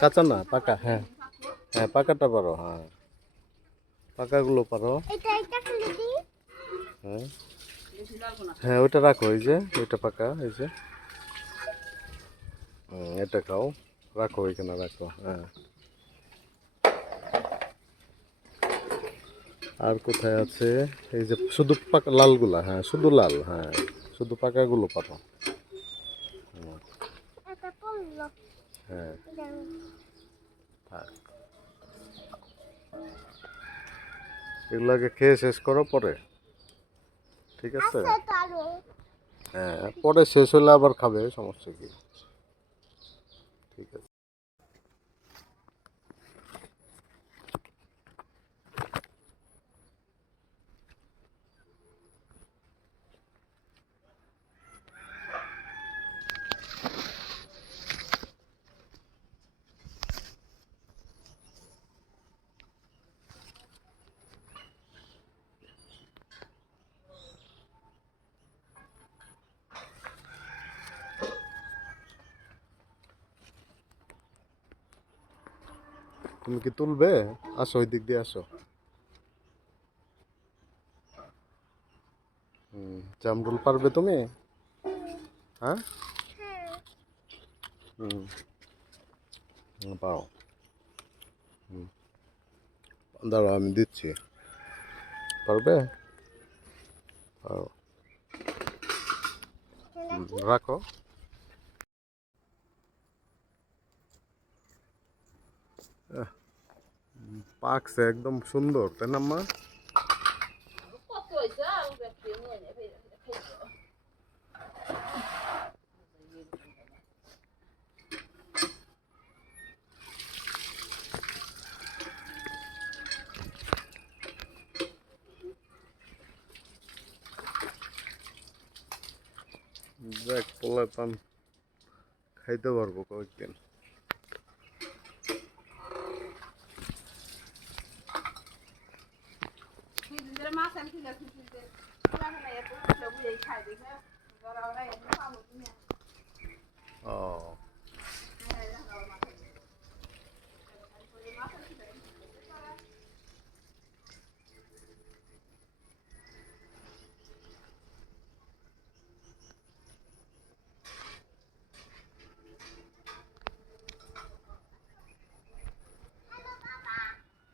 কাঁচা না পাকা, হ্যাঁ হ্যাঁ পাকাটা পারো, হ্যাঁ পাকাগুলো পারো। হ্যাঁ হ্যাঁ ওইটা রাখো, এই যে ওইটা পাকা, এই যে এটা খাও, রাখো এখানে রাখো। হ্যাঁ আর কোথায় আছে? এই যে শুধু পাকা লালগুলা, হ্যাঁ শুধু লাল, হ্যাঁ শুধু পাকাগুলো পারো। হ্যাঁ এগুলাকে খেয়ে শেষ করো পরে, ঠিক আছে? হ্যাঁ পরে শেষ হলে আবার খাবে, সমস্যা কি? ঠিক আছে। তুমি কি তুলবে? আসো ওই দিক দিয়ে আসো। জামরুল পারবে তুমি? হ্যাঁ পাও। দাঁড়াও আমি দিচ্ছি, পারবে? পারো। রাখো। পাকছে একদম সুন্দর, তাই না মা? দেখ পোলাপান খাইতে পারবো কয়েকদিন। ও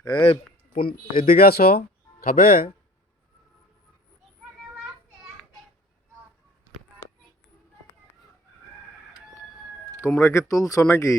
এই এদিকে আসো, খাবে? তোমরা কি তুলছো নাকি?